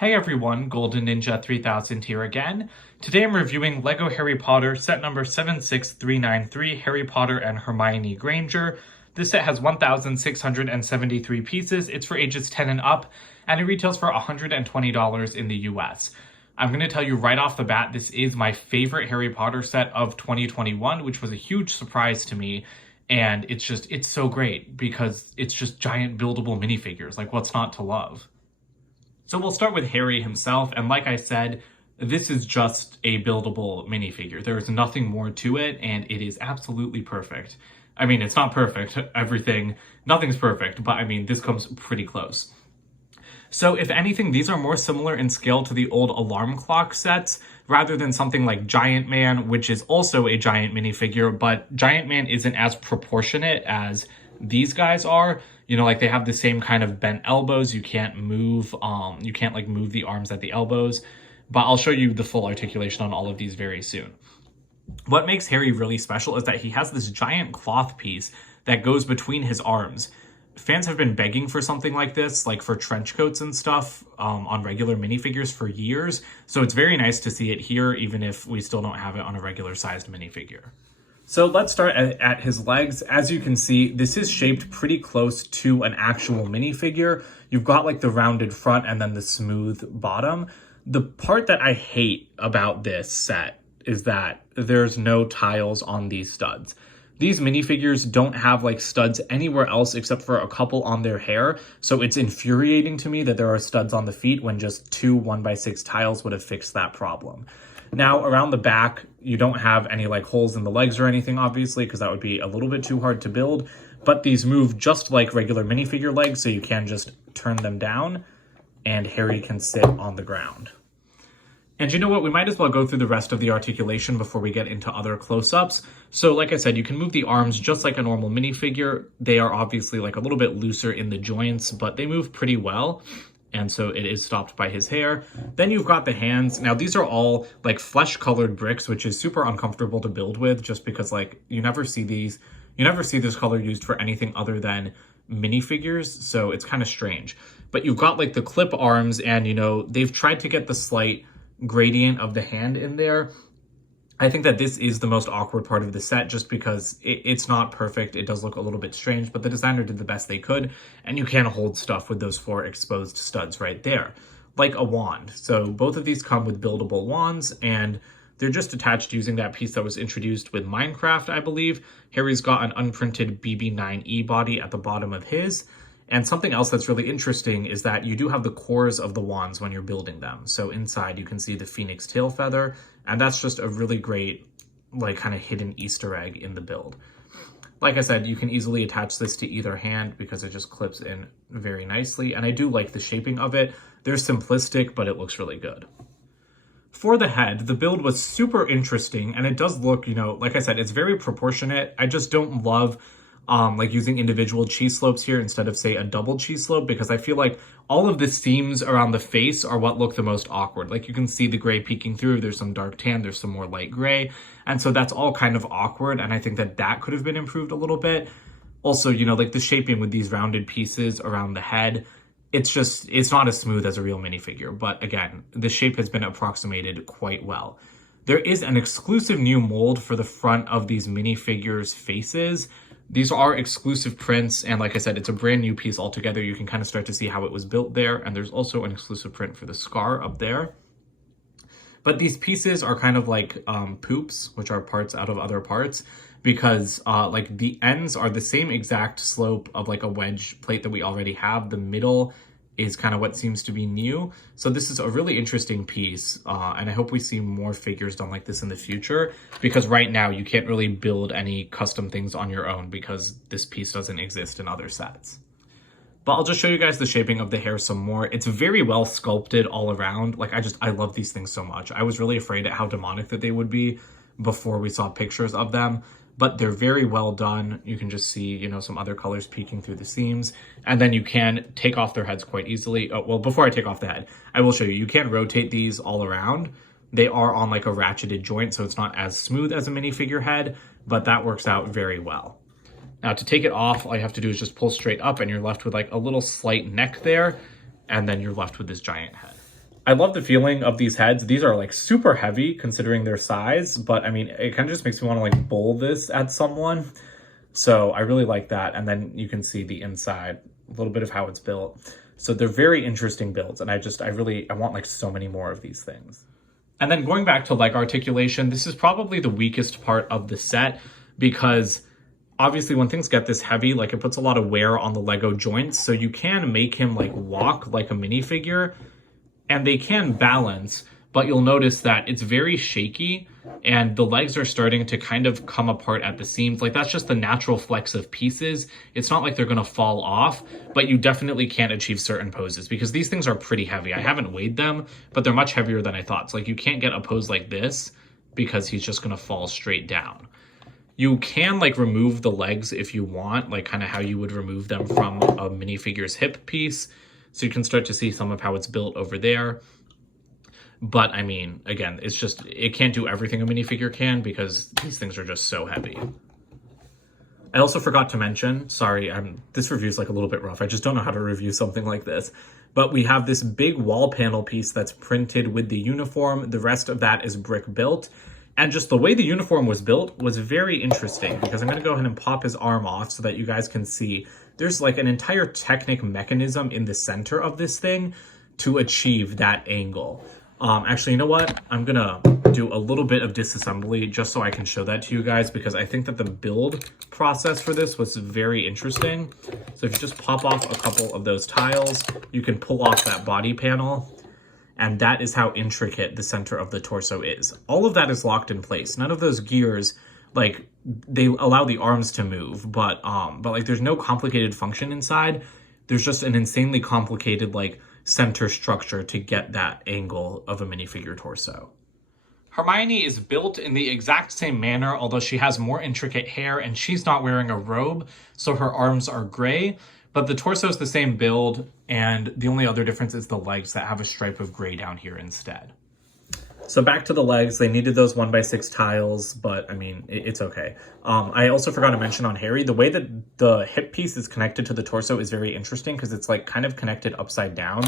Hey everyone, Golden Ninja 3000 here again. Today I'm reviewing LEGO Harry Potter set number 76393, Harry Potter and Hermione Granger. This set has 1,673 pieces, it's for ages 10 and up, and it retails for $120 in the US. I'm going to tell you right off the bat, this is my favorite Harry Potter set of 2021, which was a huge surprise to me. And it's so great because it's just giant buildable minifigures, like what's not to love? So we'll start with Harry himself, and like I said, this is just a buildable minifigure. There is nothing more to it, and it is absolutely perfect. I mean, it's not perfect, nothing's perfect, but I mean, this comes pretty close. So if anything, these are more similar in scale to the old alarm clock sets, rather than something like Giant Man, which is also a giant minifigure, but Giant Man isn't as proportionate as these guys are. You know, like they have the same kind of bent elbows. You can't move, like move the arms at the elbows, but I'll show you the full articulation on all of these very soon. What makes Harry really special is that he has this giant cloth piece that goes between his arms. Fans have been begging for something like this, like for trench coats and stuff, on regular minifigures for years. So it's very nice to see it here, even if we still don't have it on a regular sized minifigure. So let's start at his legs. As you can see, this is shaped pretty close to an actual minifigure. You've got like the rounded front and then the smooth bottom. The part that I hate about this set is that there's no tiles on these studs. These minifigures don't have like studs anywhere else except for a couple on their hair. So it's infuriating to me that there are studs on the feet when just two 1x6 tiles would have fixed that problem. Now, around the back, you don't have any like holes in the legs or anything, obviously, because that would be a little bit too hard to build. But these move just like regular minifigure legs, so you can just turn them down and Harry can sit on the ground. And you know what? We might as well go through the rest of the articulation before we get into other close-ups. So like I said, you can move the arms just like a normal minifigure. They are obviously like a little bit looser in the joints, but they move pretty well. And so it is stopped by his hair. Then you've got the hands. Now these are all like flesh colored bricks, which is super uncomfortable to build with just because like you never see this color used for anything other than minifigures. So it's kind of strange, but you've got like the clip arms and you know, they've tried to get the slight gradient of the hand in there. I think that this is the most awkward part of the set just because it's not perfect. It does look a little bit strange, but the designer did the best they could, and you can hold stuff with those four exposed studs right there, like a wand. So both of these come with buildable wands, and they're just attached using that piece that was introduced with Minecraft, I believe. Harry's got an unprinted BB9E body at the bottom of his. And something else that's really interesting is that you do have the cores of the wands when you're building them. So inside you can see the phoenix tail feather, and that's just a really great, like kind of hidden Easter egg in the build. Like I said, you can easily attach this to either hand because it just clips in very nicely. And I do like the shaping of it. They're simplistic, but it looks really good. For the head, the build was super interesting, and it does look, you know, like I said, it's very proportionate. I just don't love like using individual cheese slopes here instead of say a double cheese slope, because I feel like all of the seams around the face are what look the most awkward. Like you can see the gray peeking through, there's some dark tan, there's some more light gray. And so that's all kind of awkward. And I think that that could have been improved a little bit. Also, you know, like the shaping with these rounded pieces around the head, it's not as smooth as a real minifigure. But again, the shape has been approximated quite well. There is an exclusive new mold for the front of these minifigures' faces. These are exclusive prints, and like I said, it's a brand new piece altogether. You can kind of start to see how it was built there, and there's also an exclusive print for the scar up there. But these pieces are kind of like poops, which are parts out of other parts, because like the ends are the same exact slope of like a wedge plate that we already have. The middle is kind of what seems to be new. So this is a really interesting piece, and I hope we see more figures done like this in the future, because right now you can't really build any custom things on your own because this piece doesn't exist in other sets. But I'll just show you guys the shaping of the hair some more. It's very well sculpted all around. Like I love these things so much. I was really afraid at how demonic that they would be before we saw pictures of them, but they're very well done. You can just see, you know, some other colors peeking through the seams, and then you can take off their heads quite easily. Oh, well, before I take off the head, I will show you, you can rotate these all around. They are on like a ratcheted joint, so it's not as smooth as a minifigure head, but that works out very well. Now to take it off, all you have to do is just pull straight up and you're left with like a little slight neck there, and then you're left with this giant head. I love the feeling of these heads. These are like super heavy considering their size, but I mean, it kind of just makes me want to like bowl this at someone. So I really like that. And then you can see the inside, a little bit of how it's built. So they're very interesting builds. And I want like so many more of these things. And then going back to leg articulation, this is probably the weakest part of the set because obviously when things get this heavy, like it puts a lot of wear on the Lego joints. So you can make him like walk like a minifigure and they can balance, but you'll notice that it's very shaky and the legs are starting to kind of come apart at the seams. Like that's just the natural flex of pieces. It's not like they're gonna fall off, but you definitely can't achieve certain poses because these things are pretty heavy. I haven't weighed them, but they're much heavier than I thought. So like you can't get a pose like this because he's just gonna fall straight down. You can like remove the legs if you want, like kind of how you would remove them from a minifigure's hip piece. So you can start to see some of how it's built over there. But I mean, again, it's just, it can't do everything a minifigure can because these things are just so heavy. I also forgot to mention, sorry, this review is like a little bit rough. I just don't know how to review something like this. But we have this big wall panel piece that's printed with the uniform. The rest of that is brick built. And just the way the uniform was built was very interesting because I'm going to go ahead and pop his arm off so that you guys can see. There's like an entire Technic mechanism in the center of this thing to achieve that angle. Actually, you know what? I'm going to do a little bit of disassembly just so I can show that to you guys because I think that the build process for this was very interesting. So if you just pop off a couple of those tiles, you can pull off that body panel. And that is how intricate the center of the torso is. All of that is locked in place. None of those gears, like, they allow the arms to move, but like there's no complicated function inside. There's just an insanely complicated like center structure to get that angle of a minifigure torso. Hermione is built in the exact same manner, although she has more intricate hair and she's not wearing a robe, so her arms are gray. But the torso is the same build, and the only other difference is the legs that have a stripe of gray down here instead. So back to the legs, they needed those 1x6 tiles, but I mean, it's okay. I also forgot to mention on Harry, the way that the hip piece is connected to the torso is very interesting because it's like kind of connected upside down.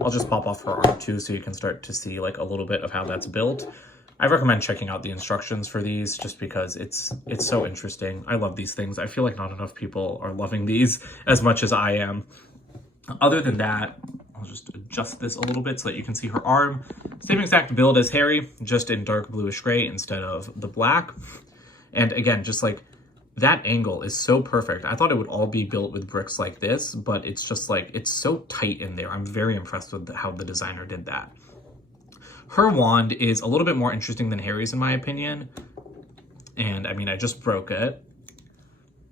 I'll just pop off her arm too so you can start to see like a little bit of how that's built. I recommend checking out the instructions for these just because it's so interesting. I love these things. I feel like not enough people are loving these as much as I am. Other than that, I'll just adjust this a little bit so that you can see her arm. Same exact build as Harry, just in dark bluish gray instead of the black. And again, just like that angle is so perfect. I thought it would all be built with bricks like this, but it's just like, it's so tight in there. I'm very impressed with how the designer did that. Her wand is a little bit more interesting than Harry's in my opinion. And I mean, I just broke it.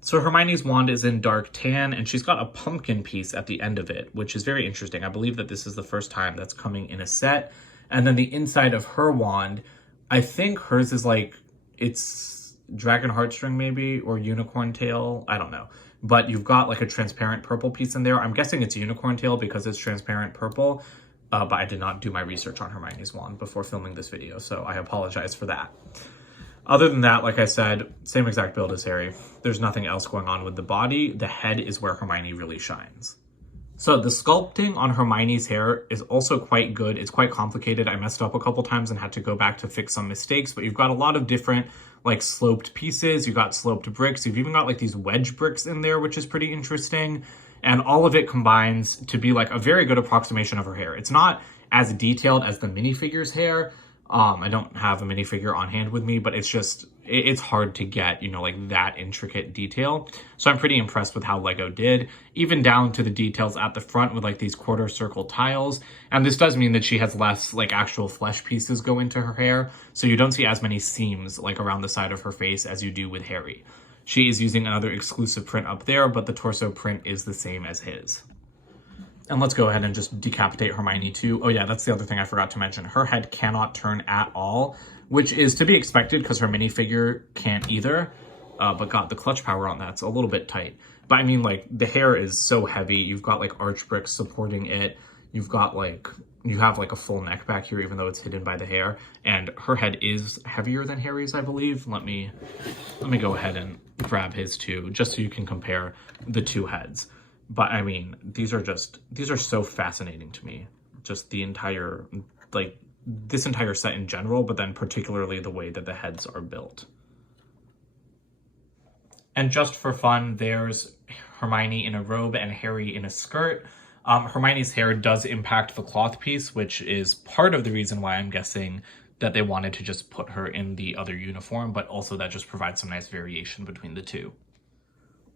So Hermione's wand is in dark tan and she's got a pumpkin piece at the end of it, which is very interesting. I believe that this is the first time that's coming in a set. And then the inside of her wand, I think hers is like, it's dragon heartstring maybe, or unicorn tail. I don't know. But you've got like a transparent purple piece in there. I'm guessing it's unicorn tail because it's transparent purple. But I did not do my research on Hermione's wand before filming this video, so I apologize for that. Other than that, like I said, same exact build as Harry. There's nothing else going on with the body. The head is where Hermione really shines. So the sculpting on Hermione's hair is also quite good. It's quite complicated. I messed up a couple times and had to go back to fix some mistakes, but you've got a lot of different like sloped pieces. You've got sloped bricks. You've even got like these wedge bricks in there, which is pretty interesting. And all of it combines to be like a very good approximation of her hair. It's not as detailed as the minifigure's hair. I don't have a minifigure on hand with me, but it's just, it's hard to get, you know, like that intricate detail. So I'm pretty impressed with how Lego did, even down to the details at the front with like these quarter circle tiles. And this does mean that she has less like actual flesh pieces go into her hair. So you don't see as many seams like around the side of her face as you do with Harry. She is using another exclusive print up there, but the torso print is the same as his. And let's go ahead and just decapitate Hermione too. Oh yeah, that's the other thing I forgot to mention. Her head cannot turn at all, which is to be expected because her minifigure can't either. But God, the clutch power on that's a little bit tight. But I mean, like, the hair is so heavy. You've got like arch bricks supporting it. You've got like, you have like a full neck back here, even though it's hidden by the hair. And her head is heavier than Harry's, I believe. Let me go ahead and grab his too, just so you can compare the two heads. But I mean, these are so fascinating to me. just the entire, like, this entire set in general, but then particularly the way that the heads are built. And just for fun, there's Hermione in a robe and Harry in a skirt. Hermione's hair does impact the cloth piece, which is part of the reason why I'm guessing that they wanted to just put her in the other uniform, but also that just provides some nice variation between the two.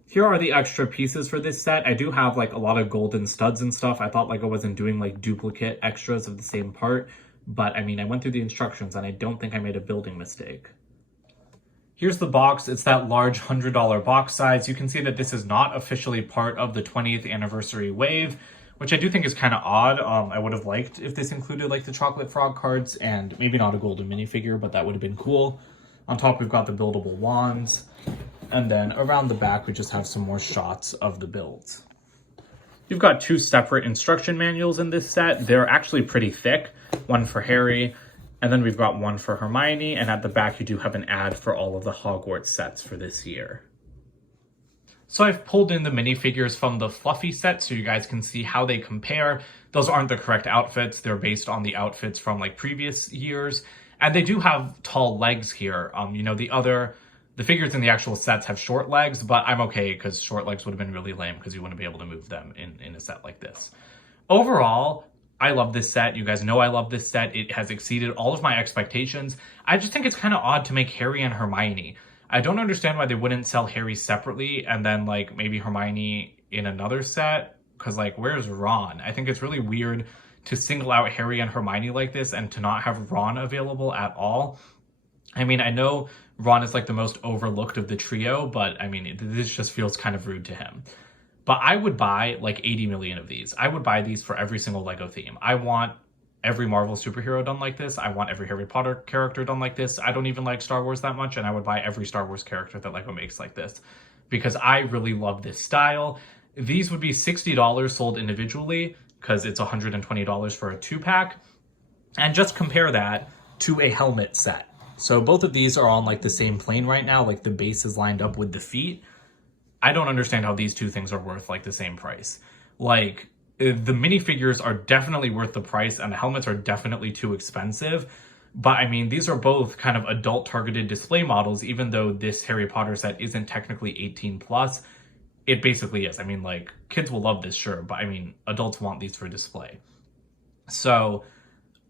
Here are the extra pieces for this set. I do have like a lot of golden studs and stuff. I thought like I wasn't doing like duplicate extras of the same part, but I mean, I went through the instructions and I don't think I made a building mistake. Here's the box. It's that large $100 box size. You can see that this is not officially part of the 20th anniversary wave, which I do think is kind of odd. I would have liked if this included like the chocolate frog cards and maybe not a golden minifigure, but that would have been cool. On top, we've got the buildable wands. And then around the back, we just have some more shots of the builds. You've got two separate instruction manuals in this set. They're actually pretty thick, one for Harry, and then we've got one for Hermione. And at the back, you do have an ad for all of the Hogwarts sets for this year. So I've pulled in the minifigures from the Fluffy set so you guys can see how they compare. Those aren't the correct outfits. They're based on the outfits from like previous years. And they do have tall legs here. You know, the figures in the actual sets have short legs, but I'm okay because short legs would have been really lame because you wouldn't be able to move them in a set like this. Overall, I love this set. You guys know I love this set. It has exceeded all of my expectations. I just think it's kind of odd to make Harry and Hermione. I don't understand why they wouldn't sell Harry separately and then like maybe Hermione in another set, because like where's Ron? I think it's really weird to single out Harry and Hermione like this and to not have Ron available at all. I mean, I know Ron is like the most overlooked of the trio, but I mean, this just feels kind of rude to him. But I would buy like 80 million of these. I would buy these for every single Lego theme. I want every Marvel superhero done like this. I want every Harry Potter character done like this. I don't even like Star Wars that much, and I would buy every Star Wars character that Lego makes like this because I really love this style. These would be $60 sold individually because it's $120 for a 2-pack. And just compare that to a helmet set. So both of these are on like the same plane right now, like the base is lined up with the feet. I don't understand how these two things are worth like the same price. Like, the minifigures are definitely worth the price and the helmets are definitely too expensive. But I mean, these are both kind of adult targeted display models, even though this Harry Potter set isn't technically 18 plus. It basically is. I mean, like, kids will love this, sure, but I mean, adults want these for display. So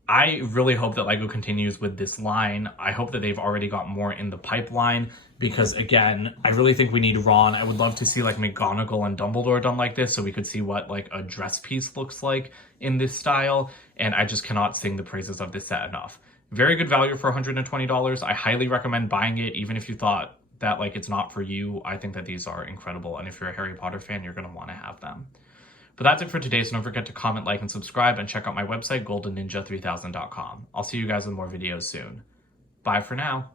I really hope that Lego continues with this line. I hope that they've already got more in the pipeline because, again, I really think we need Ron. I would love to see like McGonagall and Dumbledore done like this so we could see what like a dress piece looks like in this style. And I just cannot sing the praises of this set enough. Very good value for $120. I highly recommend buying it, even if you thought that like it's not for you. I think that these are incredible. And if you're a Harry Potter fan, you're going to want to have them. But that's it for today, so don't forget to comment, like, and subscribe, and check out my website, goldenninja3000.com. I'll see you guys with more videos soon. Bye for now.